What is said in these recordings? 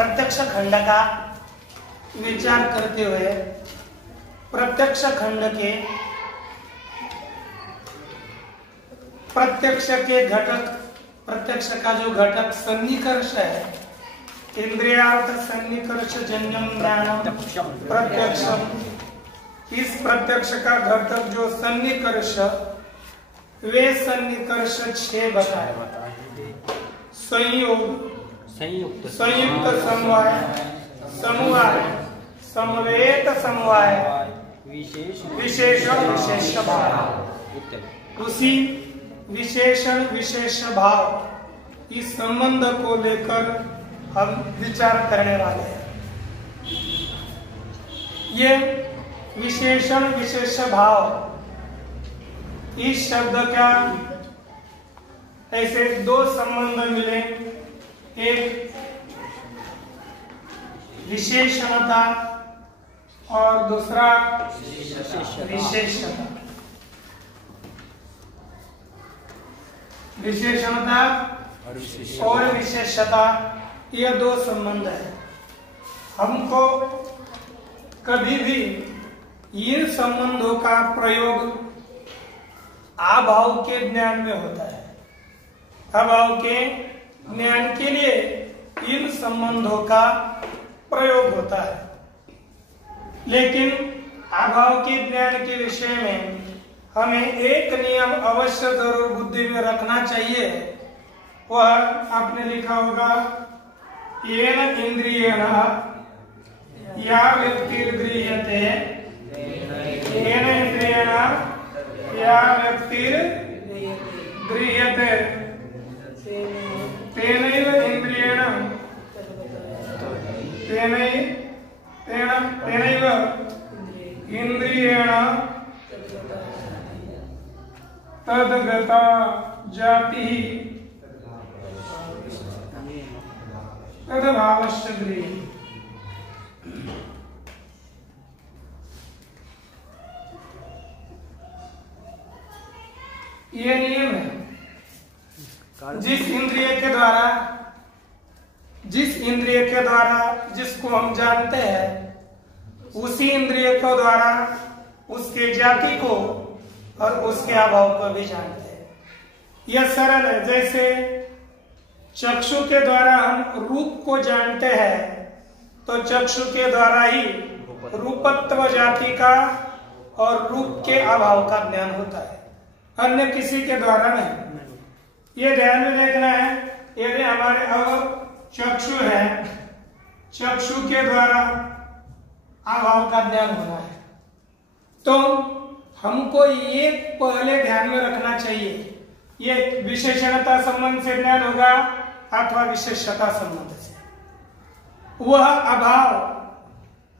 प्रत्यक्ष खंड का विचार करते हुए प्रत्यक्ष खंड के प्रत्यक्ष के घटक, प्रत्यक्ष का जो घटक सन्निकर्ष है, इंद्रियार्थ सन्निकर्ष जन्यम ज्ञानम प्रत्यक्षम, इस प्रत्यक्ष का घटक जो सन्निकर्ष, वे सन्निकर्ष 6 बताए। संयोग, संयुक्त समवाय, समवाय, समवेत समवाय, विशेषण विशेष भाव। उसी विशेषण विशेष भाव, इस संबंध को लेकर हम विचार करने वाले हैं। ये विशेषण विशेष भाव, इस शब्द का ऐसे 2 संबंध मिले, एक विशेषणता और दूसरा विशेषता। विशेषणता और विशेषता, ये 2 संबंध है। हमको कभी भी इन संबंधों का प्रयोग अभाव के ज्ञान में होता है। अभाव के ज्ञान के लिए इन संबंधों का प्रयोग होता है, लेकिन अभाव के ज्ञान के विषय में हमें एक नियम अवश्य जरूर बुद्धि में रखना चाहिए। वह आपने लिखा होगा, येन इंद्रियेण या व्यक्तिर्गृह्यते, येन इंद्रियेण या व्यक्तिर्गृह्यते, तेनैव इंद्रियेण तेनैव इंद्रियेण तद्गता जाति तद्भावश्च गृह्यते। ये नियम है। जिस इंद्रिय के द्वारा जिसको हम जानते हैं, उसी इंद्रिय को द्वारा उसके जाति को और उसके अभाव को भी जानते हैं। यह सरल है। जैसे चक्षु के द्वारा हम रूप को जानते हैं, तो चक्षु के द्वारा ही रूपत्व जाति का और रूप के अभाव का ज्ञान होता है, अन्य किसी के द्वारा नहीं। ये ध्यान में देखना है। यदि हमारे अब चक्षु है, चक्षु के द्वारा अभाव का ज्ञान होना है, तो हमको ये पहले ध्यान में रखना चाहिए, ये विशेषणता संबंध से ज्ञान होगा अथवा विशेषता संबंध से। वह अभाव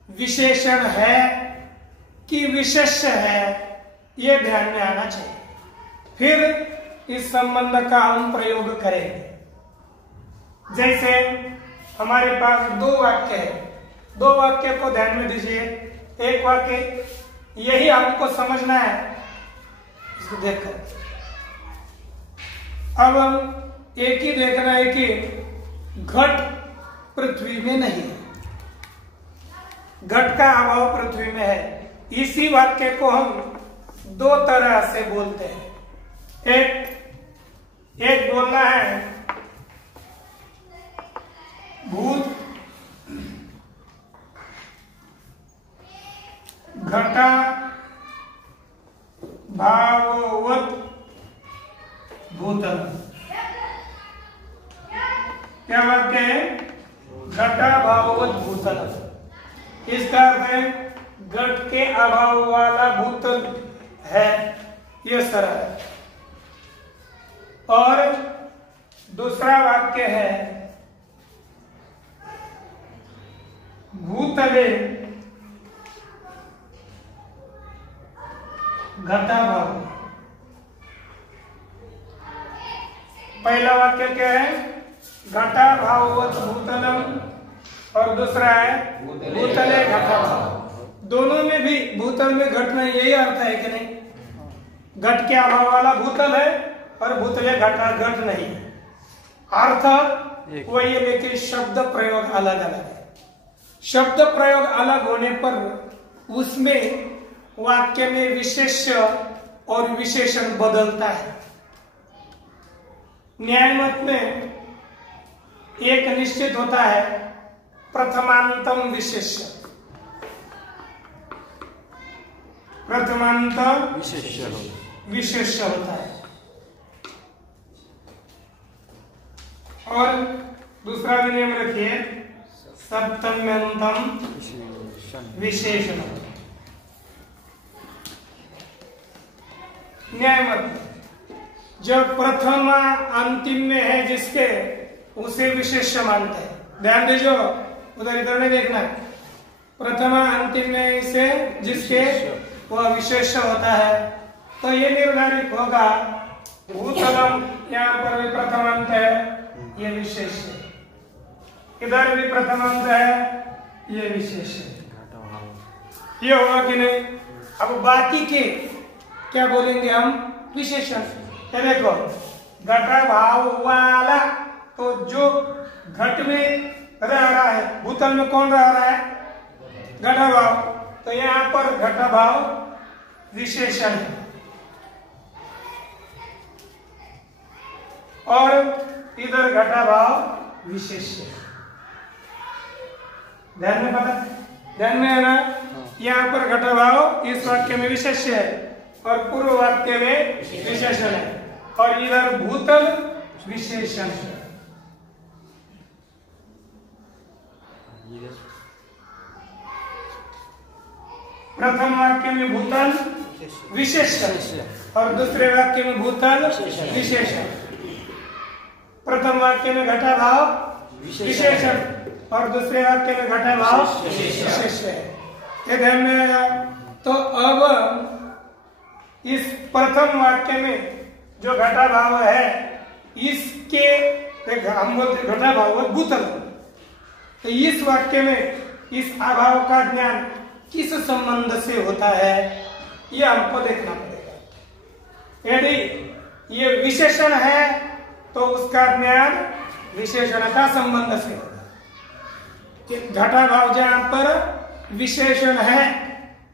विशेषण है कि विशेष है, ये ध्यान में आना चाहिए। फिर इस संबंध का हम प्रयोग करेंगे। जैसे हमारे पास 2 वाक्य है, 2 वाक्य को ध्यान में दीजिए। एक वाक्य यही हमको समझना है, इसको देखकर अब एक ही देखना है कि घट पृथ्वी में नहीं है, घट का अभाव पृथ्वी में है। इसी वाक्य को हम 2 तरह से बोलते हैं। एक बोलना है भूत घटा भाववत भूतल। क्या वाक्य है? घटा भाववत भूतल। इसका अर्थ है घट के अभाव वाला भूतल है, यह सरल है। और दूसरा वाक्य है भूतले घटाभाव। पहला वाक्य क्या है? घटाभाववत भूतलम, और दूसरा है भूतले घटाभाव। दोनों में भी भूतल में घट नहीं, यही अर्थ है कि नहीं? घट के अभाव वाला भूतल है और भूतले घट नहीं। अर्थ वही है, लेकिन शब्द प्रयोग अलग अलग है। शब्द प्रयोग अलग होने पर उसमें वाक्य में विशेष्य और विशेषण बदलता है। न्याय मत में एक निश्चित होता है प्रथमांतम विशेष्य, प्रथमांतम विशेष्य होता है, और दूसरा भी नियम रखिए सप्तम्यंतम विशेषण। न्याय मत जब प्रथम अंतिम में है जिसके, उसे विशेष्य मानते हैं। ध्यान दीजिए, उधर इधर नहीं देखना। प्रथम अंतिम में इसे जिसके वह विशेष्य होता है, तो ये निर्धारित होगा भूतलम, यहाँ पर भी प्रथम अंत है, ये विशेष है। इधर भी प्रथम अंत है, ये विशेष है। ये होगा कि नहीं? अब बाकी के क्या बोलेंगे हम? विशेषण। क्या देखो, घटा भाव वाला, तो जो घट में रह रहा है, भूतल में कौन रह रहा है? घटा भाव। तो यहाँ पर घटा भाव विशेषण है, और इधर घटा भाव विशेष है। ध्यान में पता, ध्यान में है ना? यहाँ पर घटा भाव इस वाक्य में विशेष है और पूर्व वाक्य में विशेषण है, और इधर भूतल विशेषण है। प्रथम वाक्य में भूतल विशेषण और दूसरे वाक्य में भूतल विशेषण। प्रथम वाक्य में घटा भाव विशेषण और दूसरे वाक्य में घटा भाव विशेष है। ये ध्यान में आया? तो अब इस प्रथम वाक्य में जो घटा भाव है, इसके हम बोलते घटा भाव भूतल, तो इस वाक्य में इस अभाव का ज्ञान किस संबंध से होता है, ये हमको देखना पड़ेगा। यदि ये विशेषण है तो उसका ज्ञान विशेषण का संबंध से होगा। घटा भाव जहां पर विशेषण है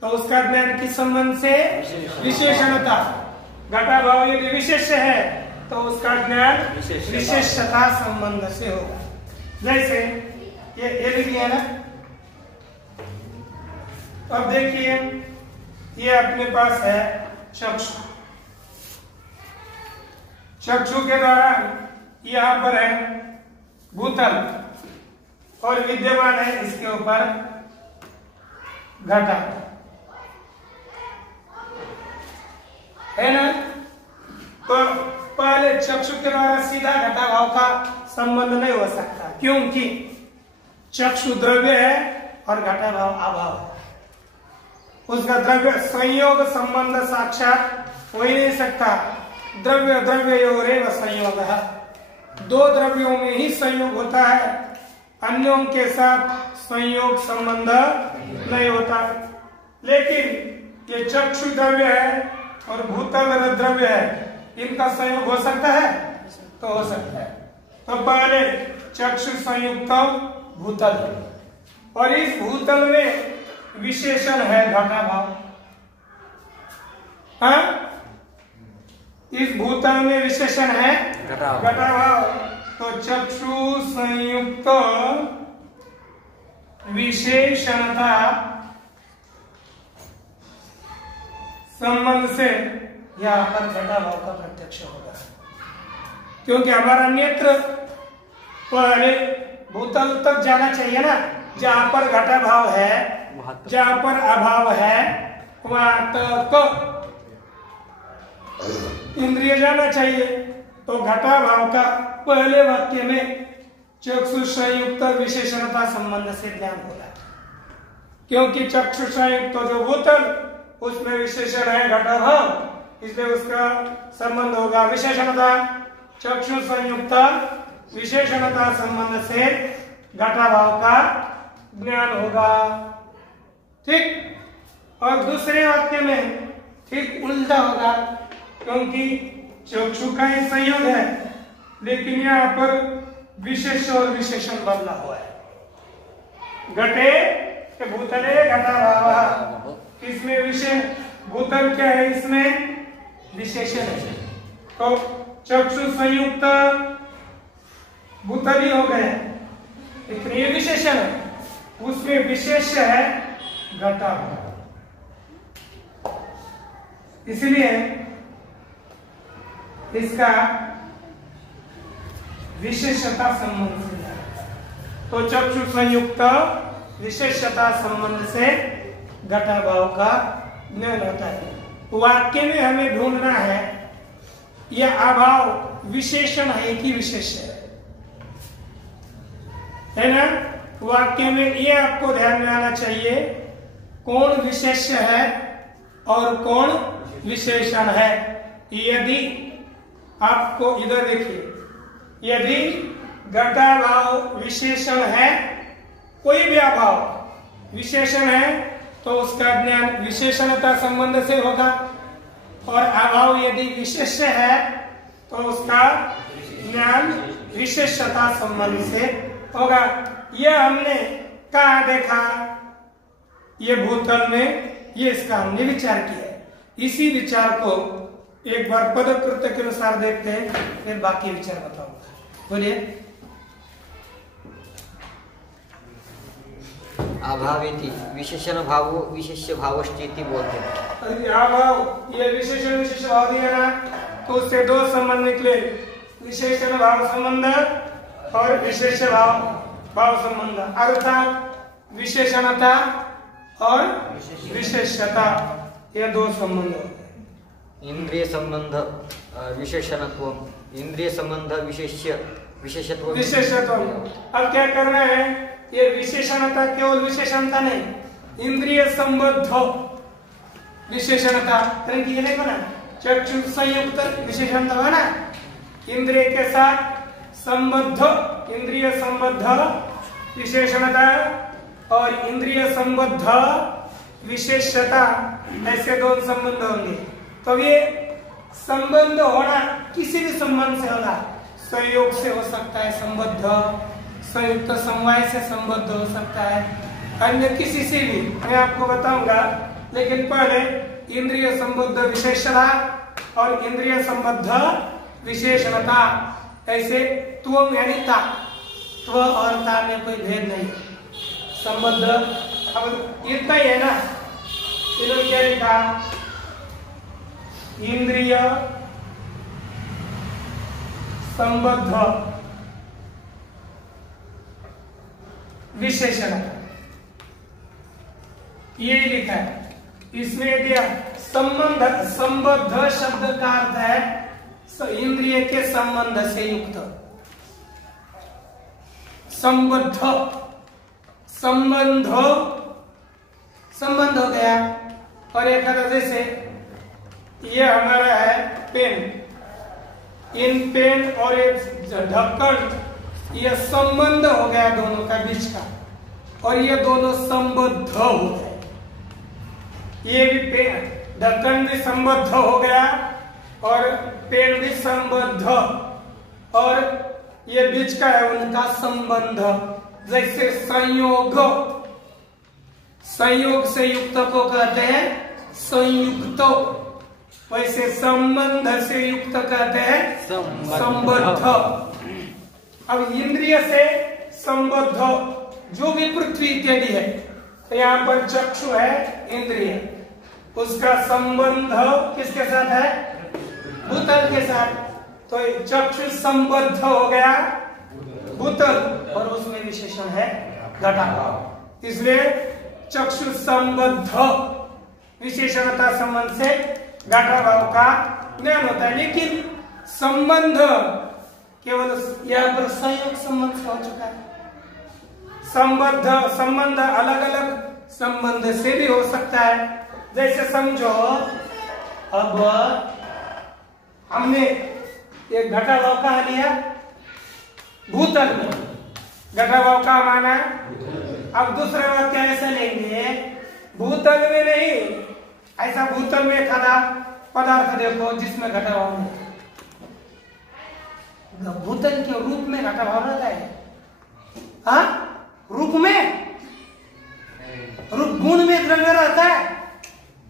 तो उसका ज्ञान किस संबंध से? विशेषणता। घटा भाव यदि विशेष है तो उसका ज्ञान विशेषता संबंध से होगा। जैसे ये लिखिए है ना। अब देखिए, ये अपने पास है चक्षु। चक्षु के द्वारा यहाँ पर है भूतल और विद्यमान है इसके ऊपर घटा, है ना? तो पहले चक्षु के द्वारा सीधा घटा भाव का संबंध नहीं हो सकता, क्योंकि चक्षु द्रव्य है और घटा भाव अभाव है। उसका द्रव्य संयोग संबंध साक्षात हो ही नहीं सकता। द्रव्य द्रव्ययोरेव संयोग है, दो द्रव्यों में ही संयोग होता है, अन्यों के साथ संयोग संबंध नहीं होता। लेकिन ये चक्षु द्रव्य है और भूतल द्रव्य है, इनका संयोग हो सकता है? तो हो सकता है। तो पहले चक्षु संयुक्त भूतल, और इस भूतल में विशेषण है घटा भाव। हाँ? इस भूतल में विशेषण है घटा भाव। तो चक्षु संयुक्त विशेषणता संबंध से यहाँ पर घटा भाव का प्रत्यक्ष होगा, क्योंकि हमारा नेत्र पहले भूतल तक जाना चाहिए ना। जहां पर घटा भाव है, जहां पर अभाव है, वहां तक इंद्रिय जाना चाहिए। तो घटा भाव का पहले वाक्य में चक्षु संयुक्त विशेषणता संबंध से ज्ञान होगा, क्योंकि चक्षु संयुक्त जो भूतल उसमें विशेषण है घटा भाव, इसलिए उसका संबंध होगा विशेषणता। चक्षु संयुक्त विशेषणता संबंध से घटा भाव का ज्ञान होगा। ठीक। और दूसरे वाक्य में ठीक उल्टा होगा, क्योंकि चक्षु का ही संयोग है, लेकिन यहाँ पर विशेष और विशेषण बदला हुआ है। घटे के भूतले घटा भाव, इसमें विशेष भूतल क्या है, इसमें विशेषण है। तो चक्षु संयुक्त भूतल ही हो गए, लेकिन ये विशेषण है, उसमें विशेष है घटा भाव। इसलिए इसका विशेषता संबंध से, तो चक्षु संयुक्त विशेषता संबंध से घटा भाव का ज्ञान होता है। वाक्य में हमें ढूंढना है यह अभाव विशेषण है कि विशेष है ना। वाक्य में ये आपको ध्यान में आना चाहिए, कौन विशेष है और कौन विशेषण है। यदि आपको इधर देखिए, यदि घटा भाव विशेषण है, कोई भी अभाव विशेषण है, तो उसका ज्ञान विशेषणता संबंध से होगा, और अभाव यदि विशेष है तो उसका ज्ञान विशेषता संबंध से होगा। यह हमने कहाँ देखा, ये भूतल में, ये इसका हमने विचार किया है। इसी विचार को एक बार पद कृत्य के अनुसार देखते हैं, फिर बाकी विचार बताऊंगा। बोलिए। अभावेति विशेषण भावो विशेष्य भावश्चेति बोलते हैं। अभाव ये विशेषण विशेष भाव दिया ना, तो उससे दो संबंध निकले, विशेषण भाव संबंध और विशेष भाव संबंध, अर्थात विशेषणता और विशेषता, ये दो संबंध होते हैं। इंद्रिय संबंध विशेषणत्व, इंद्रिय संबंध विशेषत्व। अब क्या करना है, ये विशेषणता केवल विशेषणता नहीं, इंद्रिय संबद्ध विशेषणता, ये नहीं बना चक्षु संयुक्त विशेषणता बना, इंद्रिय के साथ संबद्ध, इंद्रिय संबद्ध विशेषणता और इंद्रिय संबद्ध विशेषता, ऐसे दो संबंध होंगे। तो ये संबंध होना किसी भी संबंध से होगा, संयोग से हो सकता है संबद्ध, संयुक्त समवाय से संबद्ध हो सकता है, अन्य किसी से भी, मैं आपको बताऊंगा। लेकिन पहले इंद्रिय संबद्ध विशेषता और इंद्रिय संबद्ध विशेषणता, ऐसे त्वम यानी ता, त्व और ता में कोई भेद नहीं, संबद्ध। अब इतना ही है ना, इन्होंने क्या लिखा, इंद्रिय संबद्ध विशेषण, ये लिखा है। इसमें दिया संबंध, संबद्ध शब्द का अर्थ है इंद्रिय के संबंध से युक्त, संबद्ध, संबंध हो गया। और एक जैसे ये हमारा है पेन, इन पेन और एक ढक्कन, ये संबंध हो गया दोनों का बीच का, और ये दोनों संबद्ध हो गए। ये भी पेन, ढक्कन भी संबद्ध हो गया और पेन भी संबद्ध, और ये बीच का है उनका संबंध। जैसे संयोग, संयोग से युक्त को कहते हैं संयुक्त, वैसे संबंध से युक्त कहते हैं संबद्ध। अब इंद्रिय से संबद्ध जो भी पृथ्वी इत्यादि है, तो यहाँ पर चक्षु है इंद्रिय, उसका संबंध किसके साथ है, भूतल के साथ। तो चक्षु संबद्ध हो गया भूतल, और उसमें विशेषण है घटा भाव। इसलिए चक्षु संबद्ध विशेषणता संबंध से घटा भाव का ज्ञान होता है। लेकिन संबंध केवल यहाँ पर संयोग संबंध से हो चुका है। संबंध अलग अलग संबंध से भी हो सकता है। जैसे समझो, अब हमने एक घटा भाव कहा लिया भूतल में, घटा भाव का माना। अब दूसरा वाक्य ऐसा लेंगे, भूतल में नहीं, ऐसा भूतल में खड़ा पदार्थ देखो जिसमें घटा भाव नहीं, भूतल के रूप में घटा भाव रहता है? हाँ, रूप में, रूप गुण में द्रव्य रहता है?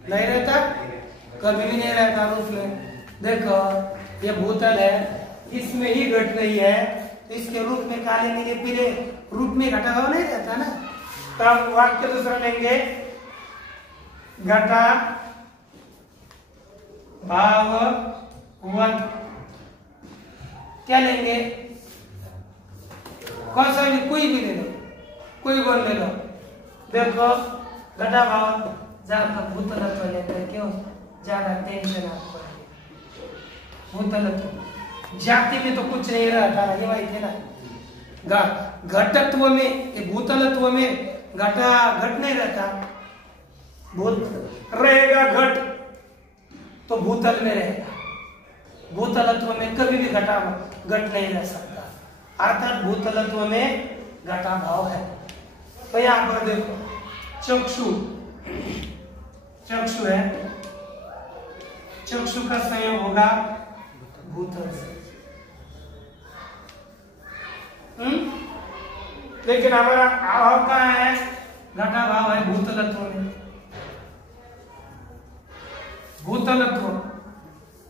नहीं रहता, कभी भी नहीं रहता रूप में। देखो ये भूतल है, इसमें ही घट रही है, तो इसके रूप में काले नीले पीले रूप में घटा भाव नहीं रहता ना। तो हम वाक्य दूसरा लेंगे, घटा भाववत। क्या लेंगे? कौन सा भी, कोई भी ले लो, कोई बोल ले लो। देखो घटा भाव ज्यादा भूतलत्व लेते हैं, क्यों? ज्यादा टेंशन आपको है। भूतलत्व जाति में तो कुछ नहीं रहता, ये भाई थे ना। घटत्व में, ये भूतलत्व में घट नहीं रहता, भूत रहेगा घट तो भूतल में रहेगा। भूतलत्व में कभी भी घट नहीं रह सकता, अर्थात भूतलत्व में घटा भाव है। तो यहां पर देखो चक्षु, चक्षु है, चक्षु का संयोग होगा भूतल से। लेकिन हमारा अभाव कहाँ है? घटा भाव है भूतलत्व में। भूतलत्व,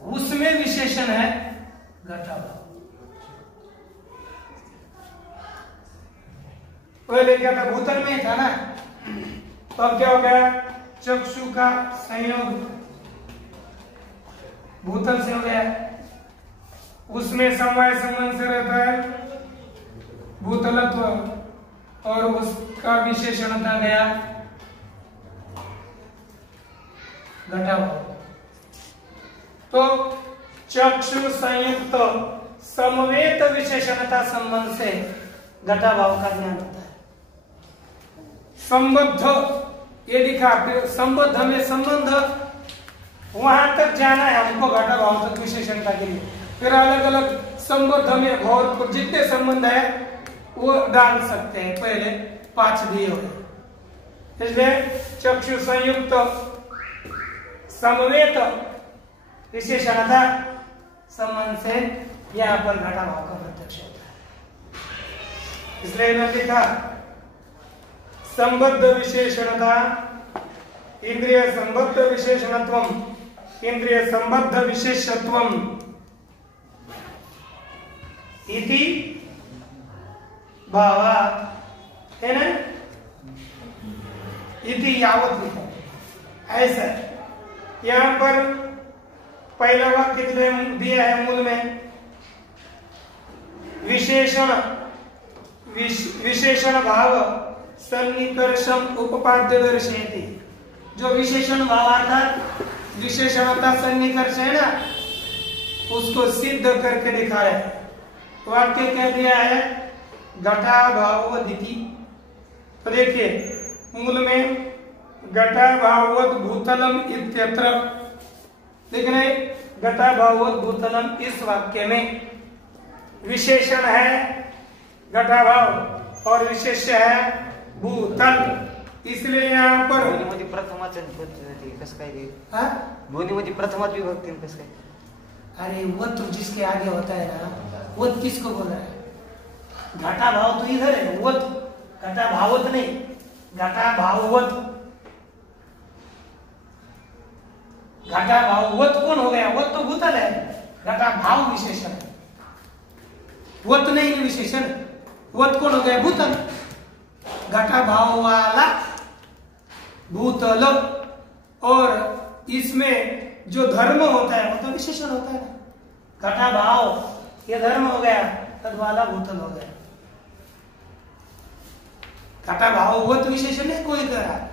उसमें विशेषण है घटा भाव। पहले क्या था? भूतल में था ना, तो अब क्या हो गया? चक्षु का संयोग भूतल से हो गया, उसमें समवाय संबंध से रहता है भूतलत्व, और उसका विशेषण था गया घटा भाव। तो चक्षु संयुक्त समवेत विशेषणता संबंध से घटा भाव का ज्ञान होता है। संबद्ध ये लिखा, संबद्ध में संबंध, वहां तक जाना है हमको घटा भाव तक विशेषणता के लिए। फिर अलग अलग संबद्ध में और जितने संबंध है वो डाल सकते हैं, पहले 5 दिए हुए। इसलिए चक्षु संयुक्त समवेत विशेषणता संबंध से यहाँ पर घटा भाव का प्रत्यक्ष होता है। इसलिए मैं लिखा संबद्ध विशेषणता, इंद्रिय संबद्ध विशेषणत्वम, इंद्रिय संबद्ध विशेषत्वम इति भावा, है ना? इति यावत लिखा ऐसा। यहां पर पहला वाक्य दिया है मूल में, विशेषण विशेषण भाव सन्निकर्षम उपपाद्य दर्शयति। जो विशेषण भाव अर्थात विशेषणता सन्निकर्ष है ना, उसको सिद्ध करके दिखा रहे हैं। वाक्य क्या दिया है? घटा भाववदिति। तो देखिए मूल में घटा भाववत भूतलम इत्यत्र, देख रहे घटा भाववत भूतलम, इस वाक्य में विशेषण है घटा भाव और विशेष्य है भूतल। इसलिए यहाँ पर दोन्हीमध्ये प्रथमाच कसं काय ते? हाँ, दोन्हीमध्ये प्रथमाच विभक्ती कसं काय? अरे वत जिसके आगे होता है ना, वत किसको बोल रहा है? घटा भाव तो इधर है, वत घटा भावत नहीं, घटा भाववत। घटा भाववत कौन हो गया? वत तो भूतल है, घटा भाव विशेषण है, वत नहीं विशेषण। वत कौन हो गया? भूतल। घटा भाव वाला भूतल, और इसमें जो धर्म होता है वो तो विशेषण होता है ना। घटा भाव ये धर्म हो गया, तद वाला भूतल हो गया। घटा भाव वो तो विशेषण है, कोई करा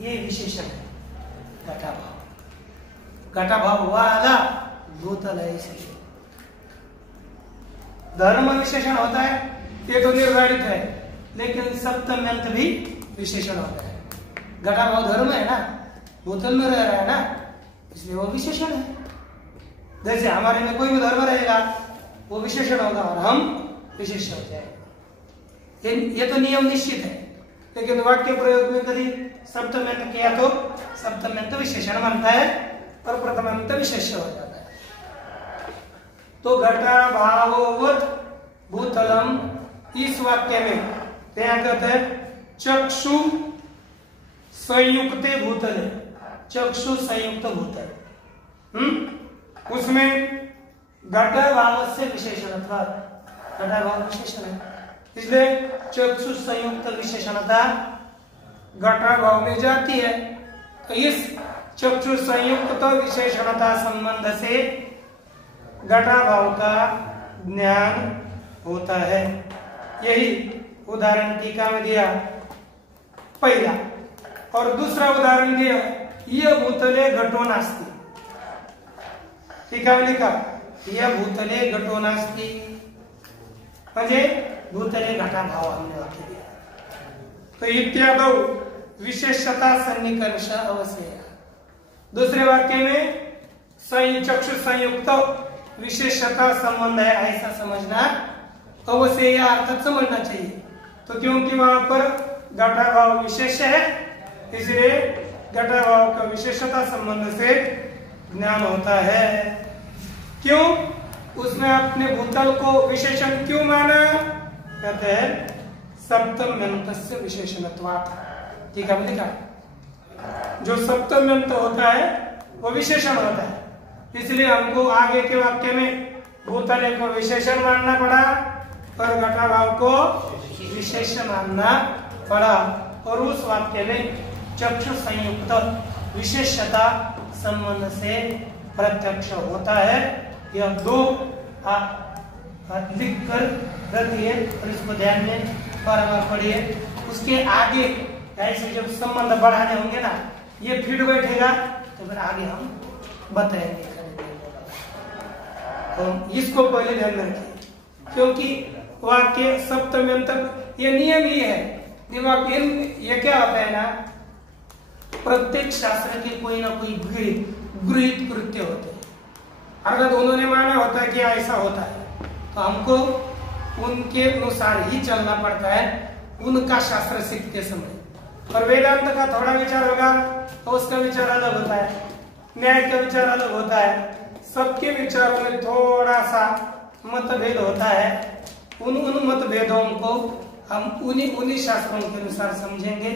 ये विशेषण है घटा भाव। घटा भाव वाला भूतल है, इसलिए धर्म विशेषण होता है, ये तो निर्धारित है, लेकिन सप्तम अंत भी विशेषण होता है। घटा भाव धर्म है ना, भूतल में रह रहा है ना, इसलिए वो विशेषण है। जैसे हमारे में कोई भी धर्म रहेगा वो विशेषण होगा और हम विशेष हो जाएगा। ये तो नियम निश्चित है, लेकिन वाक्य प्रयोग में कभी सप्तम अंत किया तो सप्तम अंत विशेषण बनता है और प्रथम अंत विशेष हो जाता है। तो घटाभाववत् भूतलम इस वाक्य में क्या कहते हैं? चक्षु संयुक्त भूतल, चक्षु संयुक्त भूतल। उसमें घटाभाव से विशेषणता, घटाभाव विशेषण है, इसलिए चक्षु संयुक्त विशेषणता घटाभाव में जाती है। तो इस चक्षु संयुक्त विशेषणता संबंध से घटाभाव का ज्ञान होता है। यही उदाहरण टीका में दिया पहला। और दूसरा उदाहरण दिया, यह भूतले घटो नास्ति। टीका में लिखा यह भूतले घटो नास्ति, म्हणजे भूतले घटाभाव हमने वाक्य दिया। तो इत्यादि विशेषता सन्निकर्ष अवश्य। दूसरे वाक्य में चक्षु संयुक्त विशेषता संबंध है ऐसा समझना अवश्य, यह अर्थात समझना चाहिए। तो क्योंकि वहां पर घटाभाव विशेष है, इसलिए घटाभाव का विशेषता संबंध से ज्ञान होता है। क्यों? उसमें अपने भूतल को विशेषण क्यों माना? कहते हैं सप्तम यंत्र विशेषणत्वात्। ठीक है, लिखा जो सप्तम यंत्र होता है वो विशेषण होता है, इसलिए हमको आगे के वाक्य में भूतले को विशेषण मानना पड़ा और घटाभाव को विशेषण मानना पड़ा। और उस वाक्य में चक्षु संयुक्त विशेषता संबंध से प्रत्यक्ष होता है। यह दो लिख कर रख दिए और इसको ध्यान में बार-बार पढ़िए। उसके आगे ऐसे जब संबंध बढ़ाने होंगे ना, ये फिर बैठेगा तो फिर आगे हम बताएंगे। तो इसको पहले ध्यान में रखिए, क्योंकि वाक्य सप्तम तक ये नियम ही है दिमाग। ये क्या होता है ना, प्रत्येक शास्त्र के कोई ना कोई गृहीत कृत्य होते हैं, अर्थात उन्होंने माना होता है कि ऐसा होता है, तो हमको उनके अनुसार ही चलना पड़ता है उनका शास्त्र सीखते समय। और वेदांत का थोड़ा विचार होगा तो उसका विचार अलग होता है, न्याय का विचार अलग होता है, सबके विचारों में थोड़ा सा मतभेद होता है। उन मतभेदों को हम उन्हीं शास्त्रों के अनुसार समझेंगे।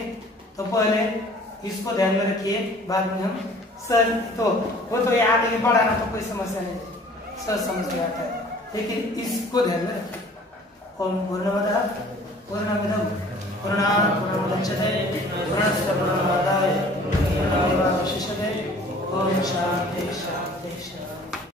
तो पहले इसको ध्यान में रखिए, बाद में हम सर तो वो तो याद ही पढ़ाना तो कोई समस्या नहीं, सर समझ में आता है, लेकिन इसको ध्यान में रखिए। ओम पूर्णमदः पूर्णमिदं पूर्णात् पूर्णमुदच्यते पूर्णस्य पूर्णमादाय पूर्णमेवावशिष्यते। ओम शांति शांति शांति।